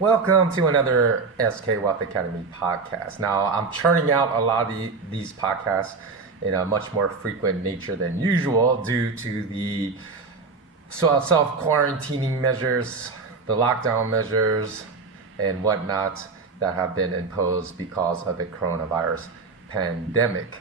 Welcome to another SK Wealth Academy podcast. Now, I'm churning out a lot of these podcasts in a much more frequent nature than usual due to the self-quarantining measures, the lockdown measures, and whatnot that have been imposed because of the coronavirus pandemic.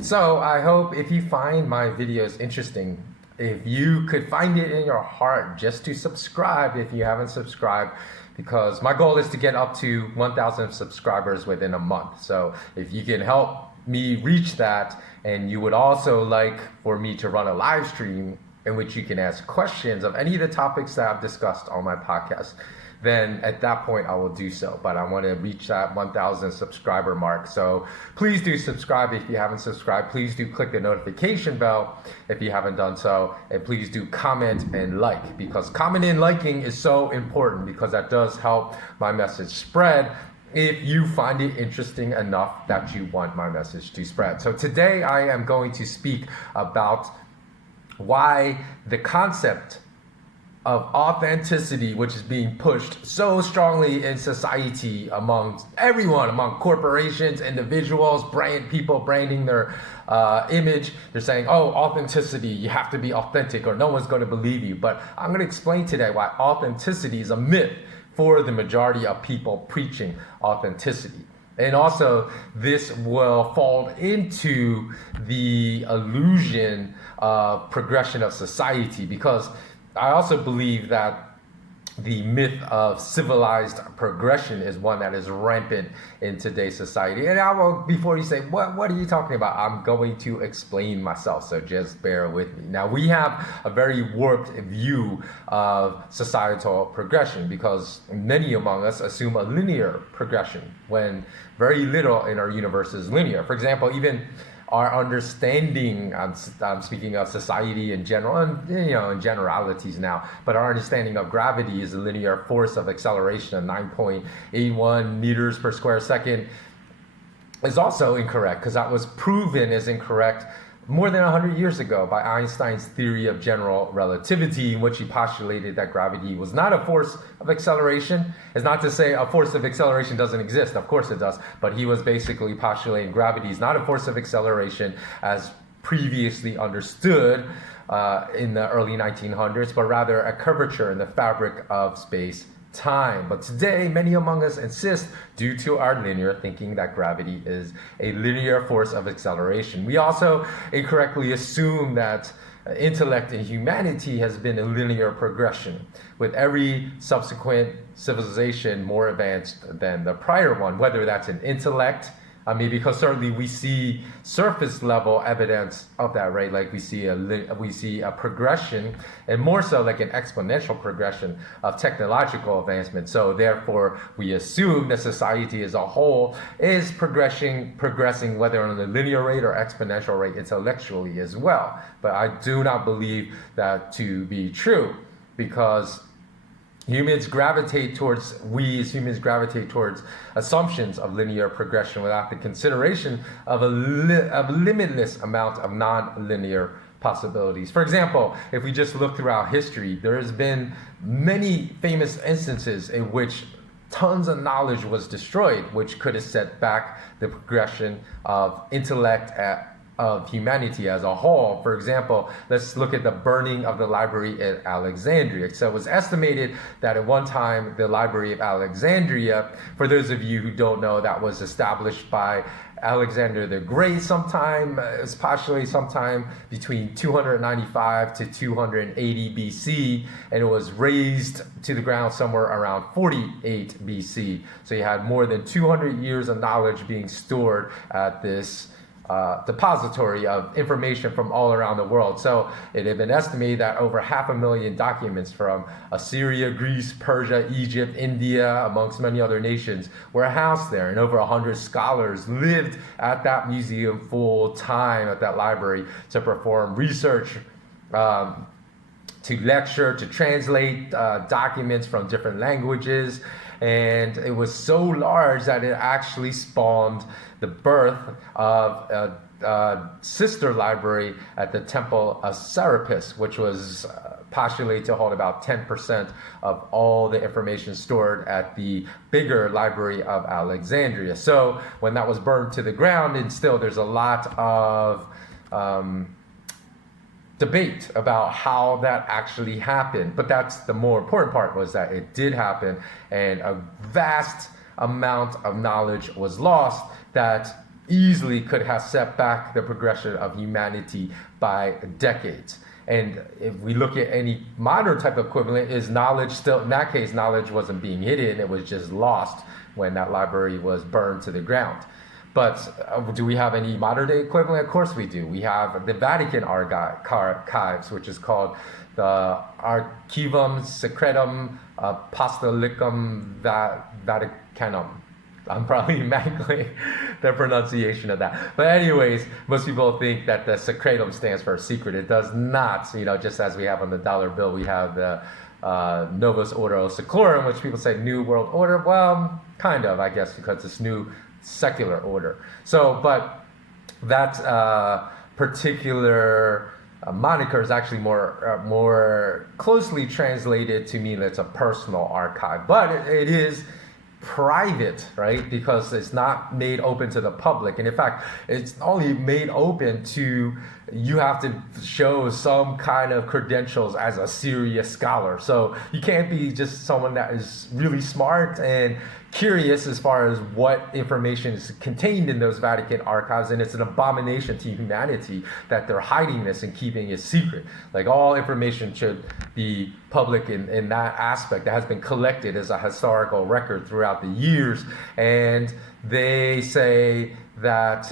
So I hope if you find my videos interesting, if you could find it in your heart just to subscribe if you haven't subscribed, because my goal is to get up to 1,000 subscribers within a month. So if you can help me reach that, and you would also like for me to run a live stream in which you can ask questions of any of the topics that I've discussed on my podcast, then at that point I will do so. But I want to reach that 1,000 subscriber mark. So please do subscribe if you haven't subscribed. Please do click the notification bell if you haven't done so. And please do comment and like, because commenting and liking is so important, because that does help my message spread if you find it interesting enough that you want my message to spread. So today I am going to speak about why the concept of authenticity, which is being pushed so strongly in society among everyone, among corporations, individuals, people branding their image. They're saying, oh, authenticity, you have to be authentic or no one's going to believe you. But I'm going to explain today why authenticity is a myth for the majority of people preaching authenticity. And also, this will fall into the illusion of progression of society, because I also believe that the myth of civilized progression is one that is rampant in today's society. And I will, before you say, what are you talking about? I'm going to explain myself, so just bear with me. Now, we have a very warped view of societal progression, because many among us assume a linear progression when very little in our universe is linear. For example, even our understanding, I'm speaking of society in general, and in generalities now, but our understanding of gravity is a linear force of acceleration of 9.81 meters per square second is also incorrect, because that was proven as incorrect more than 100 years ago by Einstein's theory of general relativity, in which he postulated that gravity was not a force of acceleration. It's not to say a force of acceleration doesn't exist, of course it does, but he was basically postulating gravity is not a force of acceleration as previously understood in the early 1900s, but rather a curvature in the fabric of space-time. But today, many among us insist, due to our linear thinking, that gravity is a linear force of acceleration. We also incorrectly assume that intellect in humanity has been a linear progression, with every subsequent civilization more advanced than the prior one, whether that's in intellect. Because certainly we see surface level evidence of that, right? Like we see a progression, and more so like an exponential progression of technological advancement. So therefore, we assume that society as a whole is progressing, whether on a linear rate or exponential rate intellectually as well. But I do not believe that to be true, because humans gravitate towards assumptions of linear progression without the consideration of a limitless amount of non-linear possibilities. For example, if we just look throughout history, there has been many famous instances in which tons of knowledge was destroyed, which could have set back the progression of intellect of humanity as a whole. For example, let's look at the burning of the library at Alexandria. So it was estimated that at one time the Library of Alexandria, for those of you who don't know, that was established by Alexander the Great it's postulated sometime between 295 to 280 BC, and it was razed to the ground somewhere around 48 BC. So you had more than 200 years of knowledge being stored at this depository of information from all around the world. So it had been estimated that over 500,000 documents from Assyria, Greece, Persia, Egypt, India, amongst many other nations, were housed there. And over 100 scholars lived at that museum full time at that library to perform research, to lecture, to translate documents from different languages. And it was so large that it actually spawned the birth of a sister library at the Temple of Serapis, which was postulated to hold about 10% of all the information stored at the bigger Library of Alexandria. So when that was burned to the ground, and still there's a lot of debate about how that actually happened. But that's the more important part, was that it did happen, and a vast amount of knowledge was lost that easily could have set back the progression of humanity by decades. And if we look at any modern type of equivalent, is knowledge still, in that case, knowledge wasn't being hidden, it was just lost when that library was burned to the ground. But do we have any modern day equivalent? Of course we do. We have the Vatican archives, which is called the Archivum Secretum Apostolicum Vaticanum. I'm probably mangling the pronunciation of that. But anyways, most people think that the secretum stands for secret. It does not. Just as we have on the dollar bill, we have the Novus Ordo Seclorum, which people say New World Order. Well, kind of, I guess, because it's new secular order. So, but that particular moniker is actually more closely translated to mean it's a personal archive, but it is private, right? Because it's not made open to the public. And in fact, it's only made open to, you have to show some kind of credentials as a serious scholar. So you can't be just someone that is really smart and curious as far as what information is contained in those Vatican archives, and it's an abomination to humanity that they're hiding this and keeping it secret. Like, all information should be public in that aspect that has been collected as a historical record throughout the years. And they say that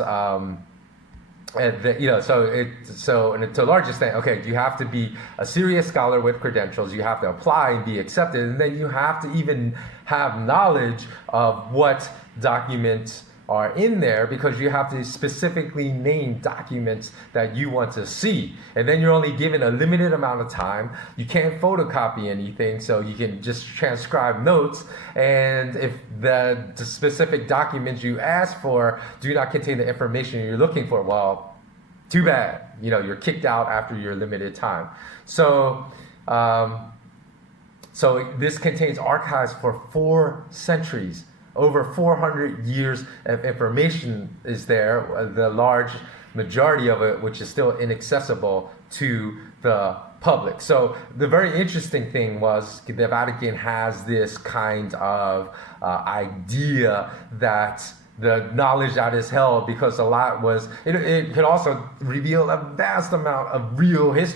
and to a large extent, okay, you have to be a serious scholar with credentials, you have to apply and be accepted, and then you have to even have knowledge of what documents are in there, because you have to specifically name documents that you want to see. And then you're only given a limited amount of time. You can't photocopy anything, so you can just transcribe notes. And if the specific documents you ask for do not contain the information you're looking for, well, too bad. You're kicked out after your limited time. So this contains archives for 4 centuries. Over 400 years of information is there, the large majority of it which is still inaccessible to the public. So the very interesting thing was the Vatican has this kind of idea that the knowledge that is held, because a lot was, it could also reveal a vast amount of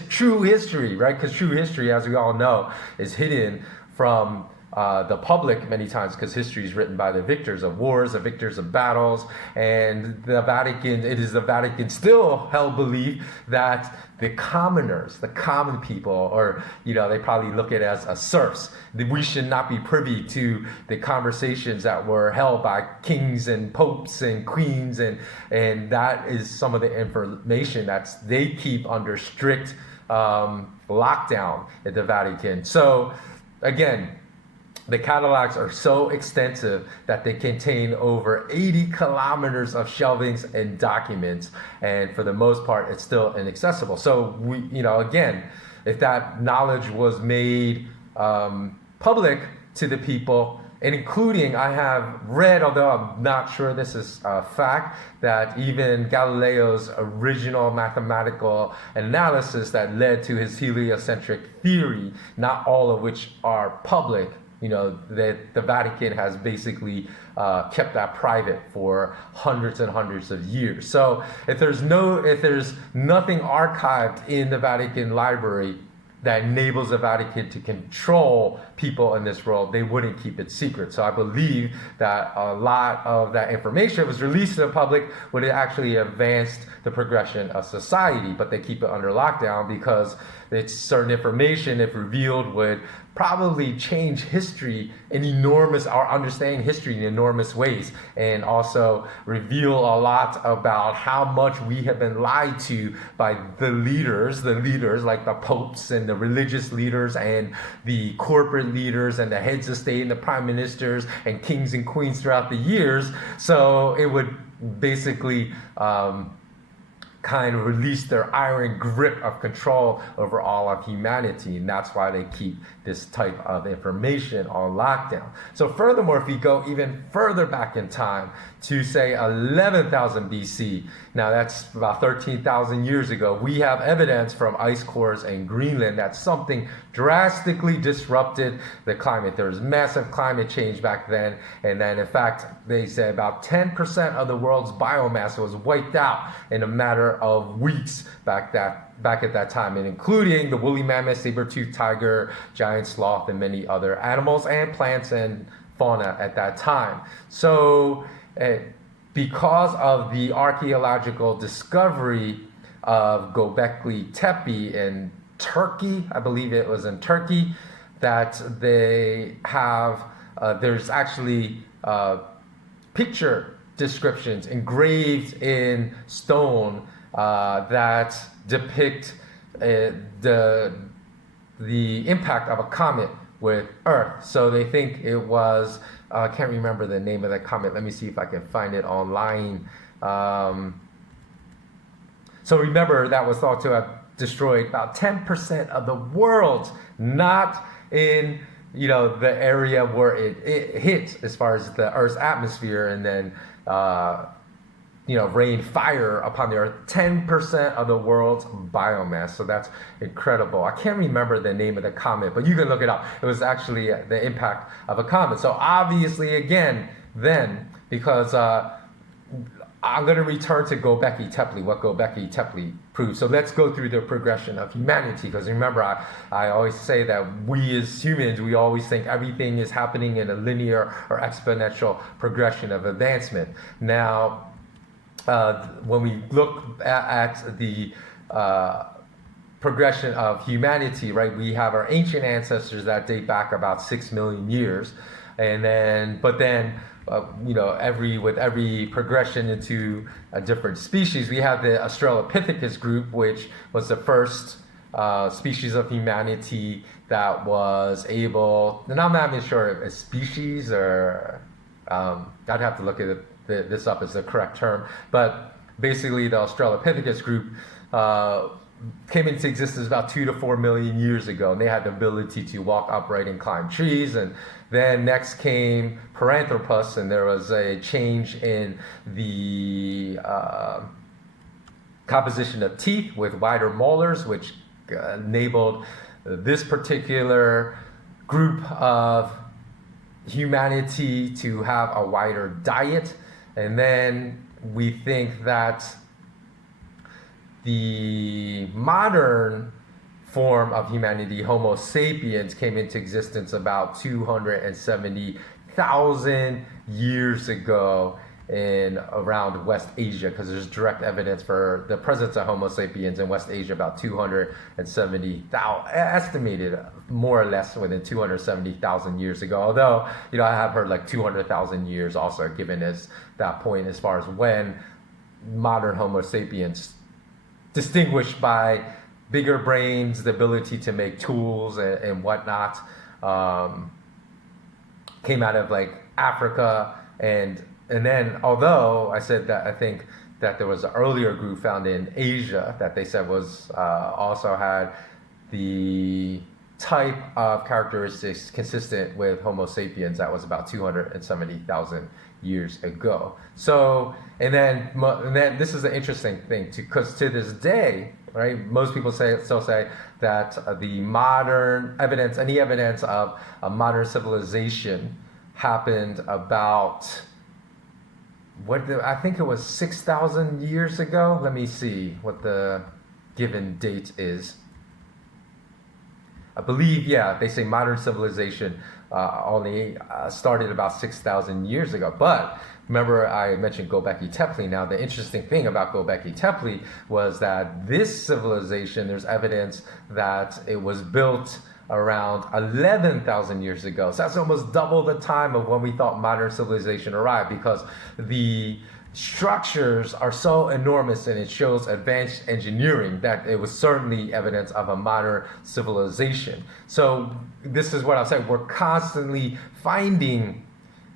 true history, right? Because true history, as we all know, is hidden from the public many times, because history is written by the victors of wars, the victors of battles. And the Vatican, it is the Vatican still held belief that the commoners, the common people, or they probably look at it as serfs, that we should not be privy to the conversations that were held by kings and popes and queens, and that is some of the information that they keep under strict lockdown at the Vatican. So again, the catalogs are so extensive that they contain over 80 kilometers of shelvings and documents, and for the most part, it's still inaccessible. So again, if that knowledge was made public to the people, and including, I have read, although I'm not sure this is a fact, that even Galileo's original mathematical analysis that led to his heliocentric theory, not all of which are public, that the Vatican has basically kept that private for hundreds and hundreds of years. So if there's nothing archived in the Vatican library that enables the Vatican to control people in this world, they wouldn't keep it secret. So I believe that a lot of that information was released to the public would have actually advanced the progression of society, but they keep it under lockdown because it's certain information, if revealed, would probably change history our understanding history in enormous ways, and also reveal a lot about how much we have been lied to by the leaders like the popes and the religious leaders and the corporate leaders and the heads of state and the prime ministers and kings and queens throughout the years. So it would basically kind of release their iron grip of control over all of humanity. And that's why they keep this type of information on lockdown. So furthermore, if you go even further back in time to say 11,000 BC, now that's about 13,000 years ago, we have evidence from ice cores in Greenland that something drastically disrupted the climate. There was massive climate change back then, and then in fact they say about 10% of the world's biomass was wiped out in a matter of weeks back at that time, and including the woolly mammoth, saber-toothed tiger, giant sloth, and many other animals and plants and fauna at that time. So because of the archaeological discovery of Göbekli Tepe in Turkey, I believe it was in Turkey, that they have, there's actually picture descriptions engraved in stone that depict the impact of a comet with Earth. So they think it was, I can't remember the name of that comet. Let me see if I can find it online. So remember, that was thought to have destroyed about 10% of the world, not in the area where it hit as far as the Earth's atmosphere, and then rain fire upon the Earth. 10% of the world's biomass. So that's incredible. I can't remember the name of the comet, but you can look it up. It was actually the impact of a comet. So obviously, again, then, because I'm going to return to Göbekli Tepe, what Göbekli Tepe proves. So let's go through the progression of humanity, because remember, I always say that we as humans, we always think everything is happening in a linear or exponential progression of advancement. Now, when we look at the progression of humanity, right, we have our ancient ancestors that date back about 6 million years, and then, with every progression into a different species, we have the Australopithecus group, which was the first species of humanity that was able, and I'm not even sure if a species or, I'd have to look at this up as the correct term, but basically the Australopithecus group came into existence about 2 to 4 million years ago, and they had the ability to walk upright and climb trees. And then next came Paranthropus, and there was a change in the composition of teeth with wider molars, which enabled this particular group of humanity to have a wider diet. And then we think that the modern form of humanity, Homo sapiens, came into existence about 270,000 years ago in around West Asia, because there's direct evidence for the presence of Homo sapiens in West Asia about 270,000, estimated more or less within 270,000 years ago. Although, I have heard like 200,000 years also given as that point as far as when modern Homo sapiens, distinguished by bigger brains, the ability to make tools and whatnot, came out of like Africa, and then, although I said that I think that there was an earlier group found in Asia that they said was also had the type of characteristics consistent with Homo sapiens, that was about 270,000 years ago. So, and then this is an interesting thing, because to this day, right, most people still say that the modern evidence, any evidence of a modern civilization happened about, I think it was 6,000 years ago. Let me see what the given date is. I believe, they say modern civilization only started about 6,000 years ago. But remember, I mentioned Göbekli Tepe. Now, the interesting thing about Göbekli Tepe was that this civilization, there's evidence that it was built around 11,000 years ago. So that's almost double the time of when we thought modern civilization arrived, because the structures are so enormous and it shows advanced engineering that it was certainly evidence of a modern civilization. So this is what I'm saying. We're constantly finding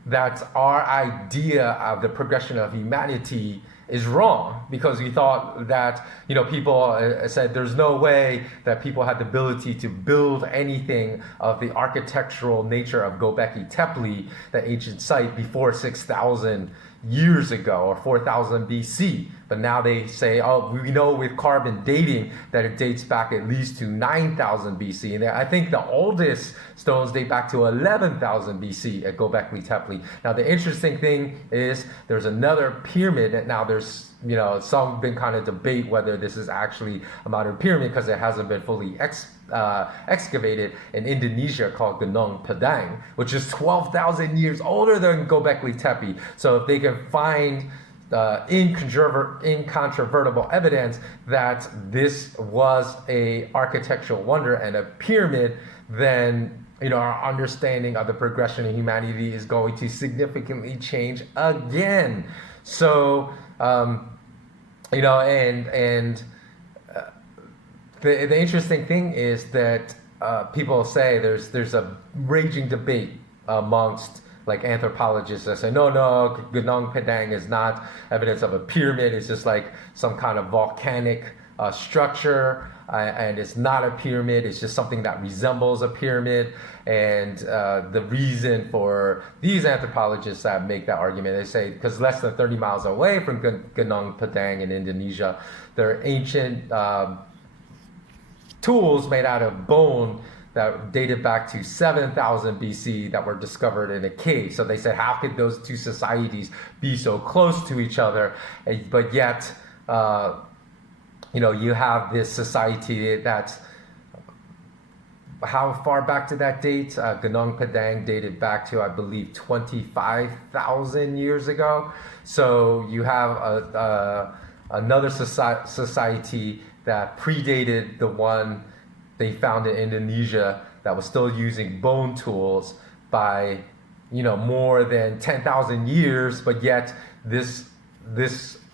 that our idea of the progression of humanity is wrong, because we thought that, people said there's no way that people had the ability to build anything of the architectural nature of Göbekli Tepe, the ancient site, before 6,000 years ago or 4,000 BC. But now they say, oh, we know with carbon dating that it dates back at least to 9,000 BC. And I think the oldest stones date back to 11,000 BC at Göbekli Tepe. Now, the interesting thing is there's another pyramid, and now there's, some been kind of debate whether this is actually a modern pyramid because it hasn't been fully excavated in Indonesia, called Gunung Padang, which is 12,000 years older than Göbekli Tepe. So if they can find incontrovertible evidence that this was a architectural wonder and a pyramid, then our understanding of the progression of humanity is going to significantly change again. So the interesting thing is that people say there's a raging debate amongst like anthropologists that say, no, Gunung Padang is not evidence of a pyramid. It's just like some kind of volcanic structure, and it's not a pyramid. It's just something that resembles a pyramid. And the reason for these anthropologists that make that argument, they say because less than 30 miles away from Gunung Padang in Indonesia, there are ancient tools made out of bone that dated back to 7,000 BC that were discovered in a cave. So they said, how could those two societies be so close to each other? But yet, you have this society that's, how far back to that date? Gunung Padang dated back to, I believe, 25,000 years ago. So you have another society that predated the one they found in Indonesia that was still using bone tools by, more than 10,000 years, but yet this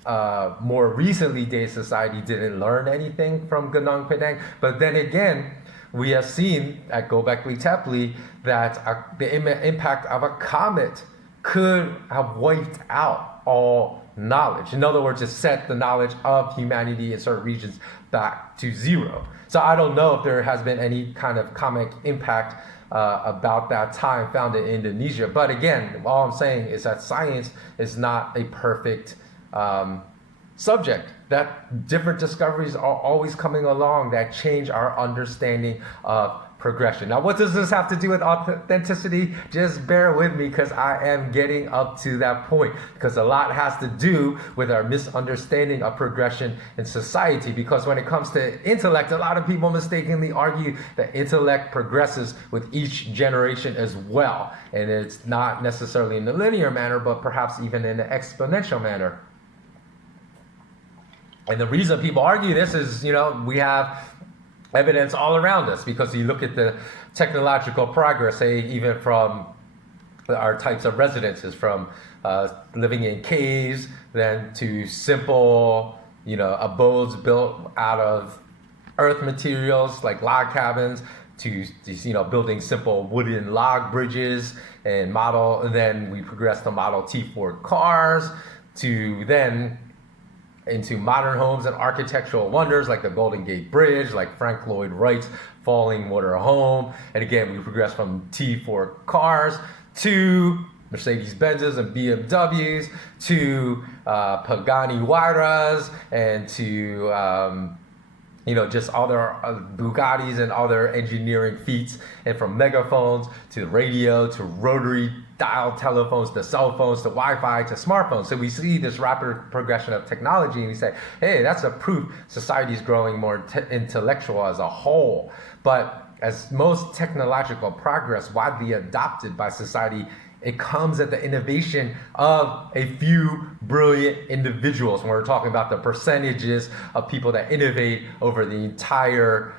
more recently dated society didn't learn anything from Gunung Padang. But then again, we have seen at Göbekli Tepe that the impact of a comet could have wiped out all knowledge. In other words, it set the knowledge of humanity in certain regions back to zero. So I don't know if there has been any kind of comic impact about that time found in Indonesia. But again, all I'm saying is that science is not a perfect subject. That different discoveries are always coming along that change our understanding of progression. Now, what does this have to do with authenticity? Just bear with me, because I am getting up to that point, because a lot has to do with our misunderstanding of progression in society. Because when it comes to intellect, a lot of people mistakenly argue that intellect progresses with each generation as well. And it's not necessarily in a linear manner, but perhaps even in an exponential manner. And the reason people argue this is, we have evidence all around us, because you look at the technological progress, say even from our types of residences, from living in caves, then to simple, abodes built out of earth materials like log cabins, to building simple wooden log bridges and then we progress to Model T Ford cars, to then into modern homes and architectural wonders like the Golden Gate Bridge, like Frank Lloyd Wright's Fallingwater home. And again, we progress from T4 cars to Mercedes-Benzes and BMWs to Pagani Huayras and to just other Bugattis and other engineering feats, and from megaphones to radio to rotary dial telephones to cell phones to Wi-Fi to smartphones. So we see this rapid progression of technology, and we say, hey, that's a proof society's growing more intellectual as a whole. But as most technological progress widely adopted by society, it comes at the innovation of a few brilliant individuals. When we're talking about the percentages of people that innovate over the entire,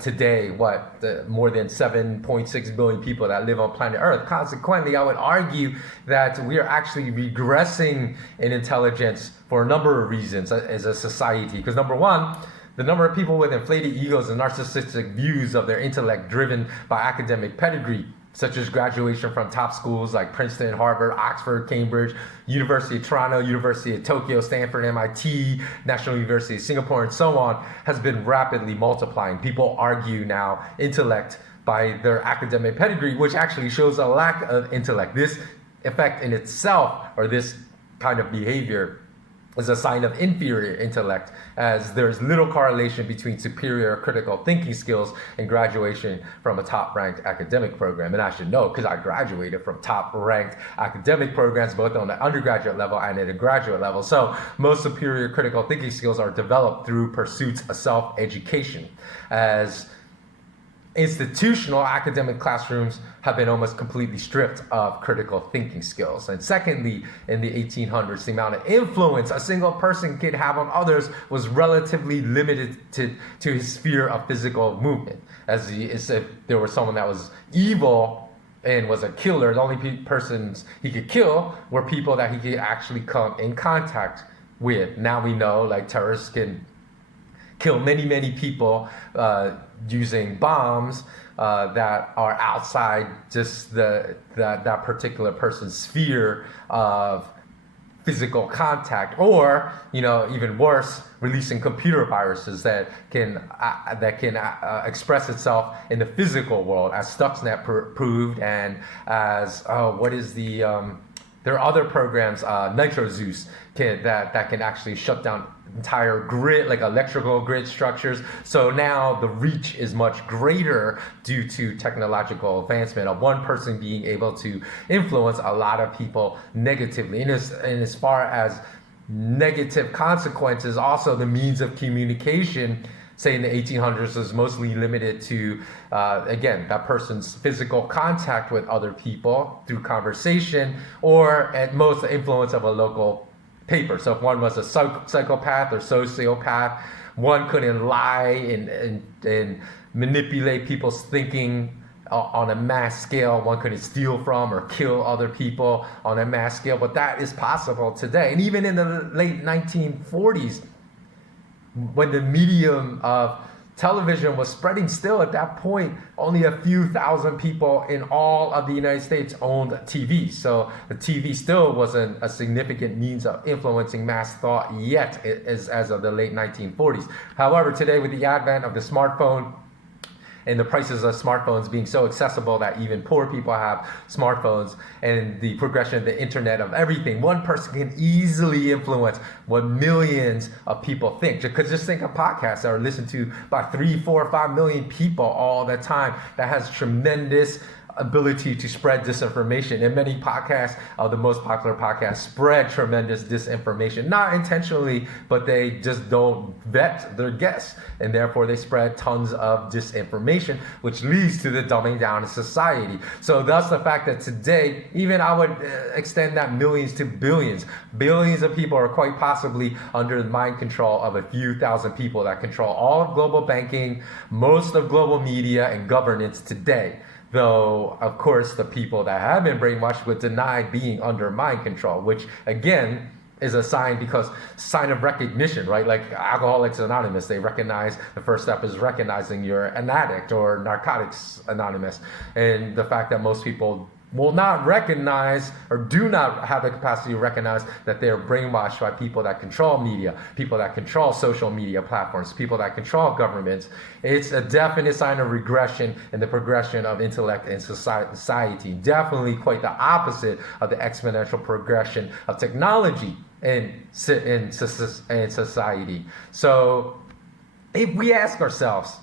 today, more than 7.6 billion people that live on planet Earth. Consequently, I would argue that we are actually regressing in intelligence for a number of reasons as a society. Because number one, the number of people with inflated egos and narcissistic views of their intellect driven by academic pedigree such as graduation from top schools like Princeton, Harvard, Oxford, Cambridge, University of Toronto, University of Tokyo, Stanford, MIT, National University of Singapore, and so on, has been rapidly multiplying. People argue now intellect by their academic pedigree, which actually shows a lack of intellect. This effect in itself, or this kind of behavior, is a sign of inferior intellect, as there's little correlation between superior critical thinking skills and graduation from a top-ranked academic program. And I should know, because I graduated from top-ranked academic programs, both on the undergraduate level and at a graduate level. So most superior critical thinking skills are developed through pursuits of self-education, as institutional academic classrooms have been almost completely stripped of critical thinking skills. And secondly, in the 1800s, the amount of influence a single person could have on others was relatively limited to his sphere of physical movement. As if there was someone that was evil and was a killer, the only persons he could kill were people that he could actually come in contact with. Now we know, like, terrorists can kill many people using bombs that are outside just that particular person's sphere of physical contact, or, you know, even worse, releasing computer viruses that can express itself in the physical world, as Stuxnet proved, and as there are other programs, NitroZeus, that can actually shut down entire grid, like electrical grid structures. So now the reach is much greater due to technological advancement of one person being able to influence a lot of people negatively. And as far as negative consequences, also the means of communication, say in the 1800s, was mostly limited to, again, that person's physical contact with other people through conversation, or at most the influence of a local paper. So if one was a psychopath or sociopath, one couldn't lie and manipulate people's thinking on a mass scale. One couldn't steal from or kill other people on a mass scale, but that is possible today. And even in the late 1940s, when the medium of television was spreading, still at that point, only a few thousand people in all of the United States owned TV. So the TV still wasn't a significant means of influencing mass thought yet, as of the late 1940s. However, today, with the advent of the smartphone and the prices of smartphones being so accessible that even poor people have smartphones, and the progression of the internet of everything, one person can easily influence what millions of people think. Because just think of podcasts that are listened to by 3, 4, 5 million people all the time. That has tremendous ability to spread disinformation. And many podcasts, the most popular podcasts, spread tremendous disinformation, not intentionally, but they just don't vet their guests, and therefore they spread tons of disinformation, which leads to the dumbing down of society. So thus the fact that today, even I would extend that millions to billions of people are quite possibly under the mind control of a few thousand people that control all of global banking, most of global media, and governance today. Though, of course, the people that have been brainwashed would deny being under mind control, which, again, is a sign of recognition, right? Like Alcoholics Anonymous, they recognize, the first step is recognizing you're an addict, or Narcotics Anonymous. And the fact that most people will not recognize, or do not have the capacity to recognize, that they are brainwashed by people that control media, people that control social media platforms, people that control governments. It's a definite sign of regression in the progression of intellect in society. Definitely quite the opposite of the exponential progression of technology in society. So if we ask ourselves,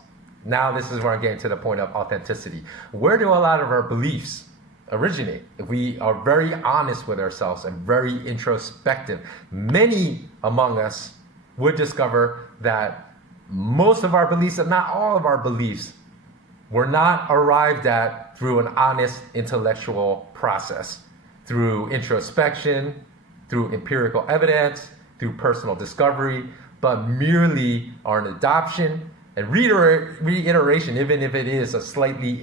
now this is where I'm getting to the point of authenticity, where do a lot of our beliefs originate? If we are very honest with ourselves and very introspective, many among us would discover that most of our beliefs, if not all of our beliefs, were not arrived at through an honest intellectual process, through introspection, through empirical evidence, through personal discovery, but merely are an adoption and reiteration, even if it is a slightly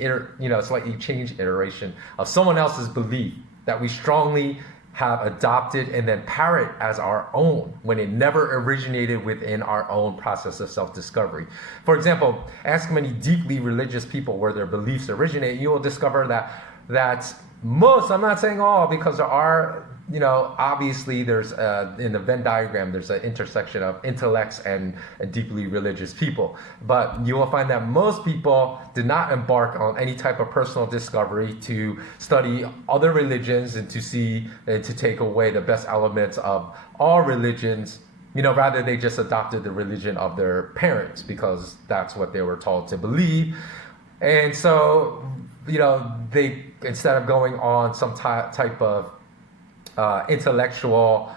changed iteration of someone else's belief that we strongly have adopted and then parrot as our own, when it never originated within our own process of self-discovery. For example, ask many deeply religious people where their beliefs originate, you will discover that that most, I'm not saying all, because there are, obviously there's in the Venn diagram, there's an intersection of intellects and deeply religious people. But you will find that most people did not embark on any type of personal discovery to study other religions and to see and to take away the best elements of all religions. Rather they just adopted the religion of their parents because that's what they were told to believe. And so, they, instead of going on some type of intellectual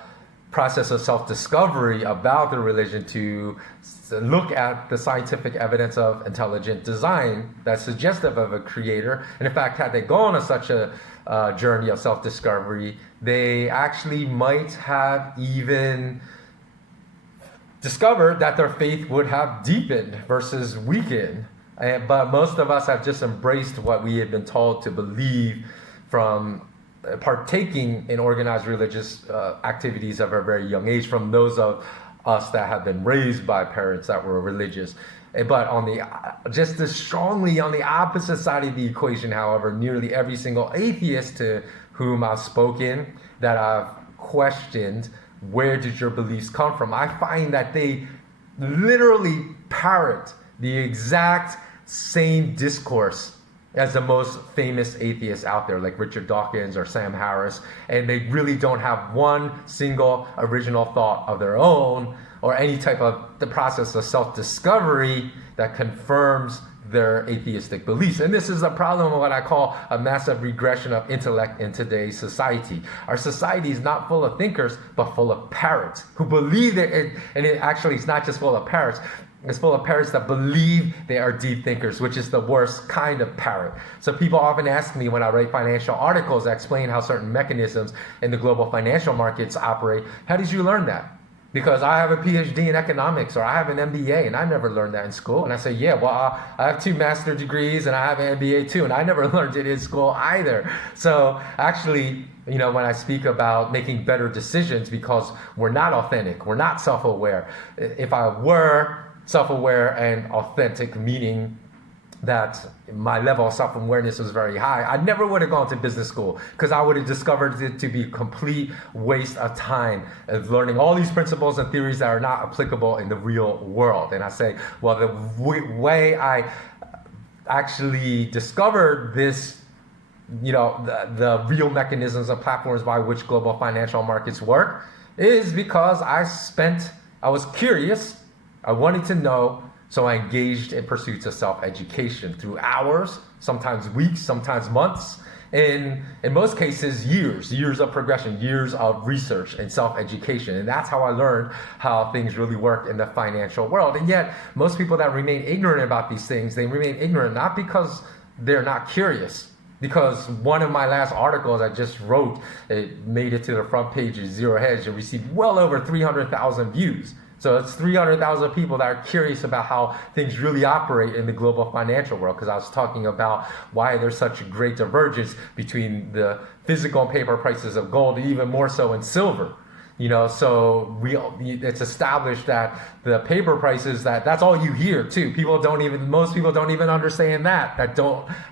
process of self-discovery about the religion to look at the scientific evidence of intelligent design that's suggestive of a creator. And in fact, had they gone on such a journey of self-discovery, they actually might have even discovered that their faith would have deepened versus weakened. But most of us have just embraced what we had been told to believe from partaking in organized religious activities of a very young age, from those of us that have been raised by parents that were religious. But just as strongly on the opposite side of the equation, however, nearly every single atheist to whom I've spoken, that I've questioned, where did your beliefs come from? I find that they literally parrot the exact same discourse as the most famous atheists out there, like Richard Dawkins or Sam Harris, and they really don't have one single original thought of their own or any type of the process of self-discovery that confirms their atheistic beliefs. And this is a problem of what I call a massive regression of intellect in today's society. Our society is not full of thinkers, but full of parrots who believe it, and it actually is not just full of parrots, it's full of parrots that believe they are deep thinkers, which is the worst kind of parrot. So people often ask me when I write financial articles that explain how certain mechanisms in the global financial markets operate, how did you learn that? Because I have a PhD in economics or I have an MBA and I never learned that in school. And I say, yeah, well, I have 2 master's degrees and I have an MBA too, and I never learned it in school either. So actually, when I speak about making better decisions because we're not authentic, we're not self-aware. If I were self-aware and authentic, meaning that my level of self-awareness was very high, I never would have gone to business school because I would have discovered it to be a complete waste of time of learning all these principles and theories that are not applicable in the real world. And I say, well, the way I actually discovered this, the real mechanisms and platforms by which global financial markets work is because I was curious. I wanted to know, so I engaged in pursuits of self-education through hours, sometimes weeks, sometimes months, and in most cases years of progression, years of research and self-education. And that's how I learned how things really work in the financial world. And yet, most people that remain ignorant about these things, they remain ignorant not because they're not curious, because one of my last articles I just wrote, it made it to the front page of Zero Hedge and received well over 300,000 views. So it's 300,000 people that are curious about how things really operate in the global financial world, because I was talking about why there's such a great divergence between the physical and paper prices of gold, and even more so in silver. So it's established that the paper prices, that's all you hear too. Most people don't even understand that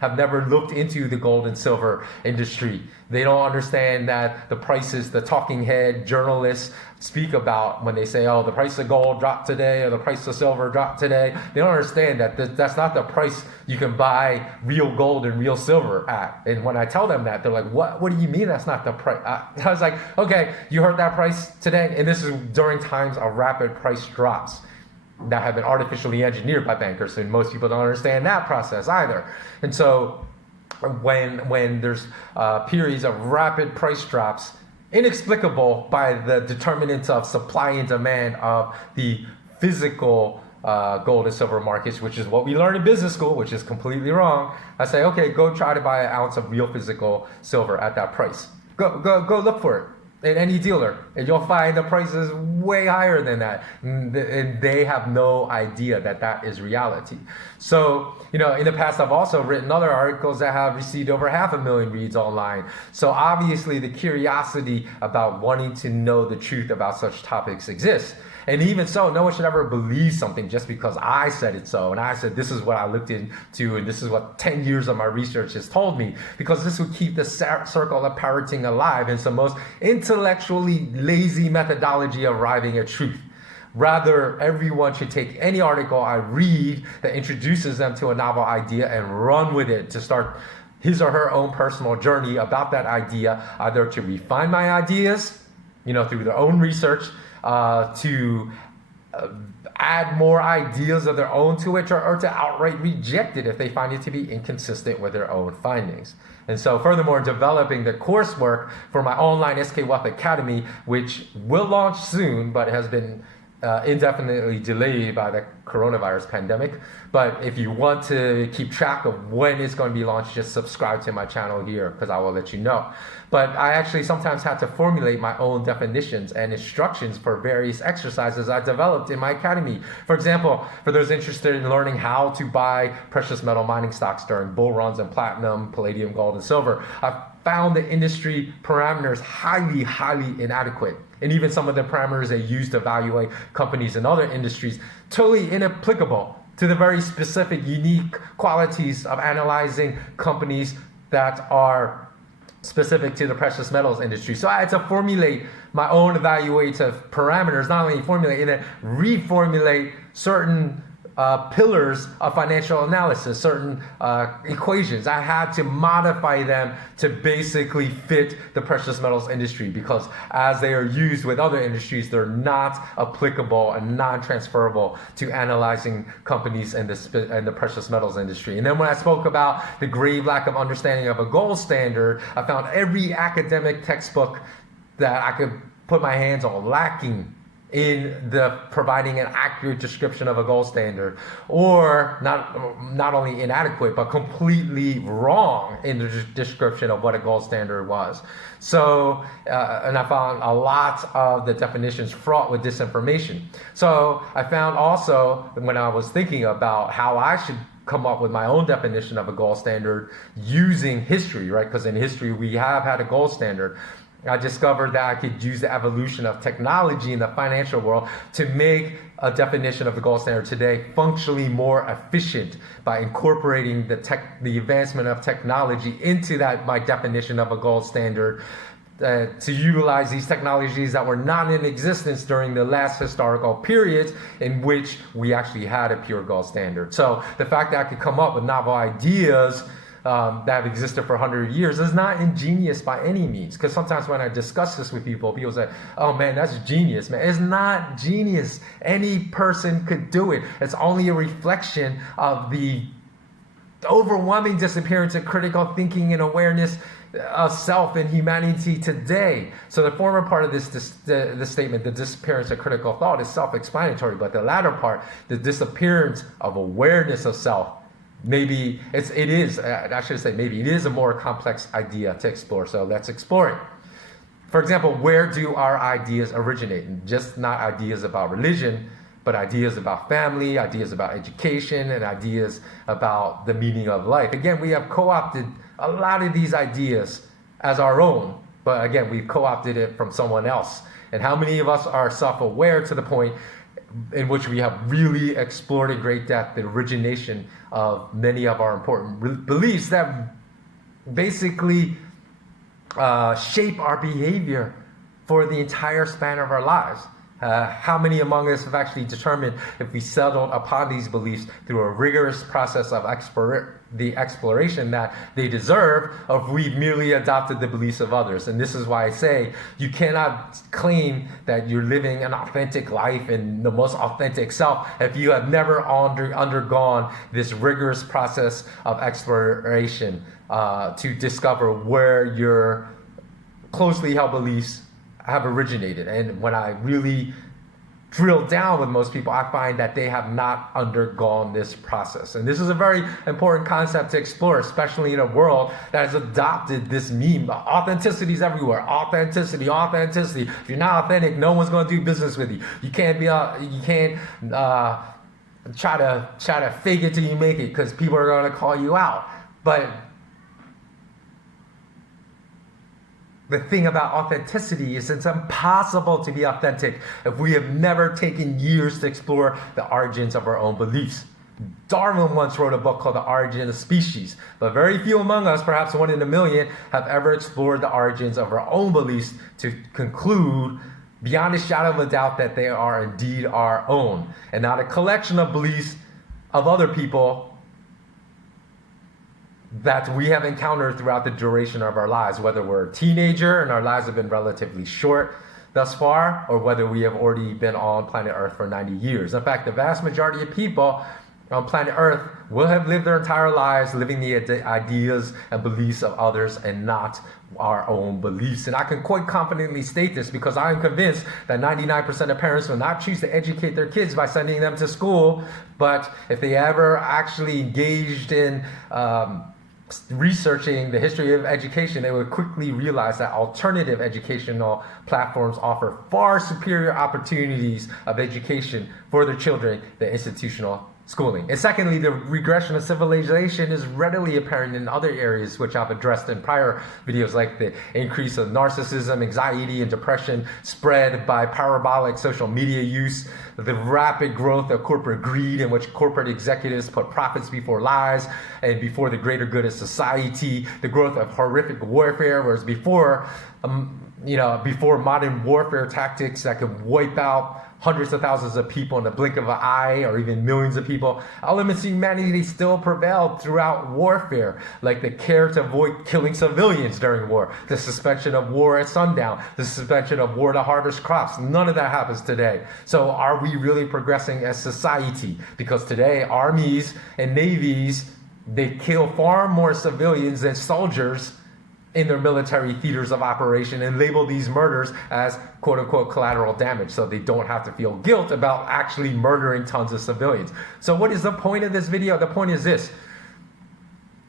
have never looked into the gold and silver industry. They don't understand that the prices, the talking head journalists speak about when they say, oh, the price of gold dropped today or the price of silver dropped today. They don't understand that that's not the price you can buy real gold and real silver at. And when I tell them that, they're like, what do you mean that's not the price? I was like, okay, you heard that price today? And this is during times of rapid price drops that have been artificially engineered by bankers, and most people don't understand that process either. And so when there's periods of rapid price drops, inexplicable by the determinants of supply and demand of the physical gold and silver markets, which is what we learn in business school, which is completely wrong. I say, okay, go try to buy an ounce of real physical silver at that price. Go look for it in any dealer, and you'll find the price is way higher than that, and they have no idea that is reality. So, in the past, I've also written other articles that have received over 500,000 reads online. So obviously the curiosity about wanting to know the truth about such topics exists. And even so, no one should ever believe something just because I said it so. And I said, this is what I looked into, and this is what 10 years of my research has told me, because this would keep the circle of parroting alive. It's the most intellectually lazy methodology of arriving at truth. Rather, everyone should take any article I read that introduces them to a novel idea and run with it to start his or her own personal journey about that idea, either to refine my ideas, through their own research, to add more ideas of their own to it, or to outright reject it if they find it to be inconsistent with their own findings. And so furthermore, developing the coursework for my online SK Wealth Academy, which will launch soon, but has been indefinitely delayed by the coronavirus pandemic. But if you want to keep track of when it's going to be launched, just subscribe to my channel here, because I will let you know. But I actually sometimes had to formulate my own definitions and instructions for various exercises I developed in my academy. For example, for those interested in learning how to buy precious metal mining stocks during bull runs in platinum, palladium, gold, and silver, I found the industry parameters highly, highly inadequate. And even some of the parameters they use to evaluate companies in other industries, totally inapplicable to the very specific, unique qualities of analyzing companies that are specific to the precious metals industry. So I had to formulate my own evaluative parameters, not only formulate, and then reformulate certain pillars of financial analysis, certain equations. I had to modify them to basically fit the precious metals industry, because as they are used with other industries, they're not applicable and non-transferable to analyzing companies in the precious metals industry. And then when I spoke about the grave lack of understanding of a gold standard, I found every academic textbook that I could put my hands on lacking in the providing an accurate description of a gold standard, or not only inadequate, but completely wrong in the description of what a gold standard was. So, and I found a lot of the definitions fraught with disinformation. So I found also, when I was thinking about how I should come up with my own definition of a gold standard using history, right? Because in history we have had a gold standard. I discovered that I could use the evolution of technology in the financial world to make a definition of the gold standard today functionally more efficient by incorporating the advancement of technology into my definition of a gold standard, to utilize these technologies that were not in existence during the last historical periods in which we actually had a pure gold standard. So the fact that I could come up with novel ideas that have existed for 100 years is not ingenious by any means. Because sometimes when I discuss this with people say, oh man, that's genius, man. It's not genius. Any person could do it. It's only a reflection of the overwhelming disappearance of critical thinking and awareness of self and humanity today. So the former part of this statement, the disappearance of critical thought, is self-explanatory. But the latter part, the disappearance of awareness of self, maybe it is a more complex idea to explore. So let's explore it. For example, where do our ideas originate? Just not ideas about religion, but ideas about family, ideas about education, and ideas about the meaning of life. Again, we have co-opted a lot of these ideas as our own, but again, we've co-opted it from someone else. And how many of us are self-aware to the point in which we have really explored in great depth the origination of many of our important beliefs that basically shape our behavior for the entire span of our lives? How many among us have actually determined if we settled upon these beliefs through a rigorous process of the exploration that they deserve, or if we merely adopted the beliefs of others? And this is why I say you cannot claim that you're living an authentic life and the most authentic self if you have never undergone this rigorous process of exploration to discover where your closely held beliefs have originated. And when I really drill down with most people, I find that they have not undergone this process. And this is a very important concept to explore, especially in a world that has adopted this meme. Authenticity is everywhere. Authenticity, authenticity. If you're not authentic, no one's going to do business with you. You can't try to fake it till you make it, because people are going to call you out. But the thing about authenticity is it's impossible to be authentic if we have never taken years to explore the origins of our own beliefs. Darwin once wrote a book called The Origin of Species, but very few among us, perhaps 1 in a million, have ever explored the origins of our own beliefs to conclude beyond a shadow of a doubt that they are indeed our own, and not a collection of beliefs of other people that we have encountered throughout the duration of our lives, whether we're a teenager and our lives have been relatively short thus far, or whether we have already been on planet Earth for 90 years. In fact, the vast majority of people on planet Earth will have lived their entire lives living the ideas and beliefs of others and not our own beliefs. And I can quite confidently state this because I am convinced that 99% of parents will not choose to educate their kids by sending them to school, but if they ever actually engaged in researching the history of education, they would quickly realize that alternative educational platforms offer far superior opportunities of education for their children than institutional schooling. And secondly, the regression of civilization is readily apparent in other areas which I've addressed in prior videos, like the increase of narcissism, anxiety, and depression spread by parabolic social media use, the rapid growth of corporate greed in which corporate executives put profits before lives and before the greater good of society, the growth of horrific warfare, whereas before modern warfare tactics that could wipe out hundreds of thousands of people in the blink of an eye, or even millions of people, elements of humanity still prevailed throughout warfare, like the care to avoid killing civilians during war, the suspension of war at sundown, the suspension of war to harvest crops. None of that happens today. So are we really progressing as society? Because today, armies and navies, they kill far more civilians than soldiers in their military theaters of operation and label these murders as quote-unquote collateral damage, so they don't have to feel guilt about actually murdering tons of civilians. So what is the point of this video? The point is this: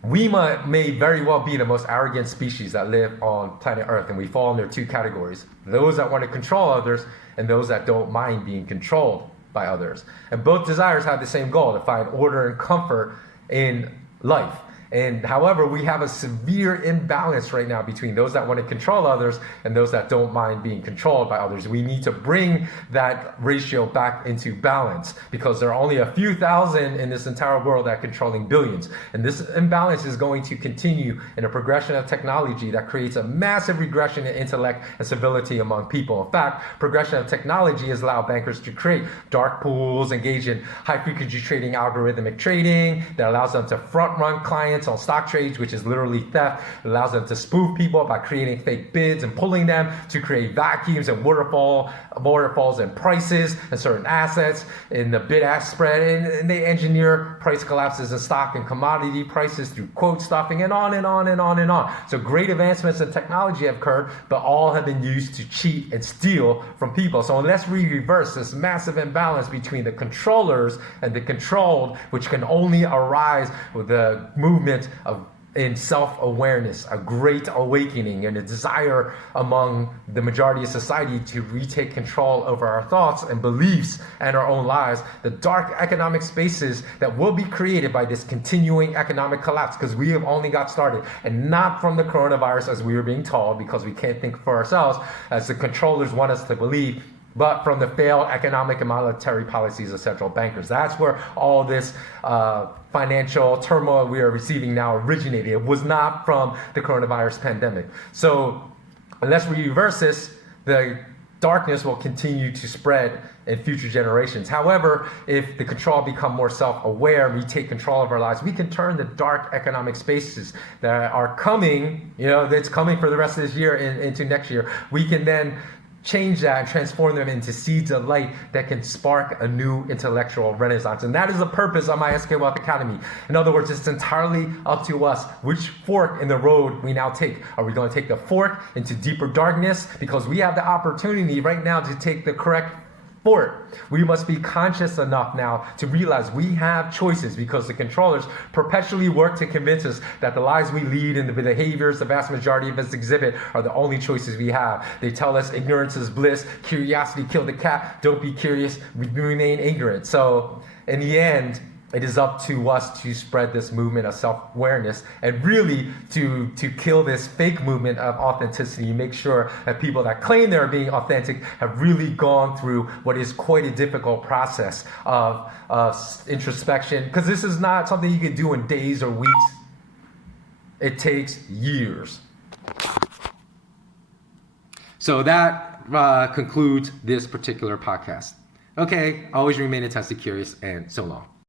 we may very well be the most arrogant species that live on planet Earth, and we fall under 2 categories: those that want to control others and those that don't mind being controlled by others. And both desires have the same goal, to find order and comfort in life. And however, we have a severe imbalance right now between those that want to control others and those that don't mind being controlled by others. We need to bring that ratio back into balance, because there are only a few thousand in this entire world that are controlling billions. And this imbalance is going to continue in a progression of technology that creates a massive regression in intellect and civility among people. In fact, progression of technology has allowed bankers to create dark pools, engage in high-frequency trading, algorithmic trading that allows them to front-run clients on stock trades, which is literally theft. It allows them to spoof people by creating fake bids and pulling them to create vacuums and waterfalls in prices and certain assets in the bid-ask spread, and they engineer price collapses in stock and commodity prices through quote stuffing, and on and on and on and on. So great advancements in technology have occurred, but all have been used to cheat and steal from people. So unless we reverse this massive imbalance between the controllers and the controlled, which can only arise with the movement in self-awareness, a great awakening, and a desire among the majority of society to retake control over our thoughts and beliefs and our own lives, the dark economic spaces that will be created by this continuing economic collapse, because we have only got started, and not from the coronavirus as we were being told, because we can't think for ourselves as the controllers want us to believe, but from the failed economic and monetary policies of central bankers. That's where all this financial turmoil we are receiving now originated. It was not from the coronavirus pandemic. So unless we reverse this, the darkness will continue to spread in future generations. However, if the control become more self-aware and we take control of our lives, we can turn the dark economic spaces that are coming, that's coming for the rest of this year into next year. We can then change that and transform them into seeds of light that can spark a new intellectual renaissance. And that is the purpose of my SK Wealth Academy. In other words, it's entirely up to us which fork in the road we now take. Are we going to take the fork into deeper darkness? Because we have the opportunity right now to take the correct fork. We must be conscious enough now to realize we have choices, because the controllers perpetually work to convince us that the lives we lead and the behaviors the vast majority of us exhibit are the only choices we have. They tell us ignorance is bliss, curiosity killed the cat, don't be curious, we remain ignorant. So in the end, it is up to us to spread this movement of self-awareness and really to kill this fake movement of authenticity. Make sure that people that claim they're being authentic have really gone through what is quite a difficult process of introspection, because this is not something you can do in days or weeks. It takes years. So that concludes this particular podcast. Okay, always remain intensely curious, and so long.